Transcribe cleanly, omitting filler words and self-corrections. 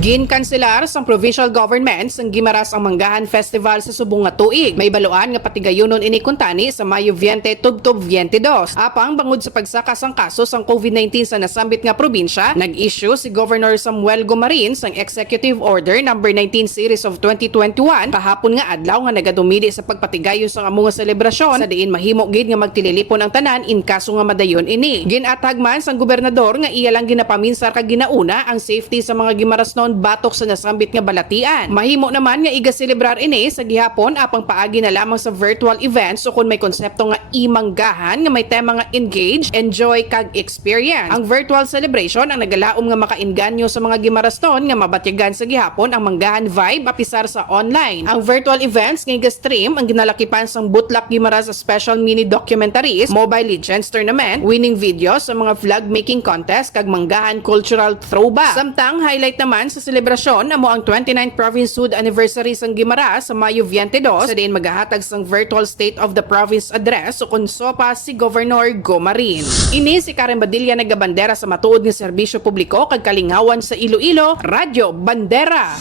Ginkanselar sang provincial government sang Guimaras ang Manggahan Festival sa subong nga tuig. May baluan nga patigayonon ini kuntani sa Mayo 20 tubtob 22. Apang bangod sa pagsaka sang kaso sang COVID-19 sa nasambit nga probinsya, nag-issue si Governor Samuel Gomarin sang Executive Order No. 19 Series of 2021 kahapon nga adlaw nga nagadumidi sa pagpatigayo sang among nga selebrasyon sa diin mahimo gid nga magtililipon ang tanan in kaso nga madayon ini. Ginatag man sang gobernador nga iya lang ginapaminsar kag ginauna ang safety sa mga Guimaras batok sa nasambit nga balatian. Mahimo naman nga iga-celebrar ini sa gihapon apang paagi na lamang sa virtual events o kung may konsepto nga imanggahan nga may tema nga engage, enjoy kag experience. Ang virtual celebration ang nagalaom nga makainganyo sa mga Guimaraston nga mabatyagan sa gihapon ang manggahan vibe apisar sa online. Ang virtual events nga iga-stream ang ginalakipan sang Butlak Guimaras special mini documentaries, Mobile Legends tournament, winning videos sa mga vlog making contest kag manggahan cultural throwback. Samtang highlight naman sa selebrasyon amo ang 29th Provincehood Anniversary sang Guimaras sa Mayo 22 sa diin maghahatag sang virtual State of the Province address o konsopa si Governor Gomarin. Ini si Karen Badilla nagabandera sa matuod nga serbisyo publiko kag kalingawan sa Iloilo, Radyo Bandera.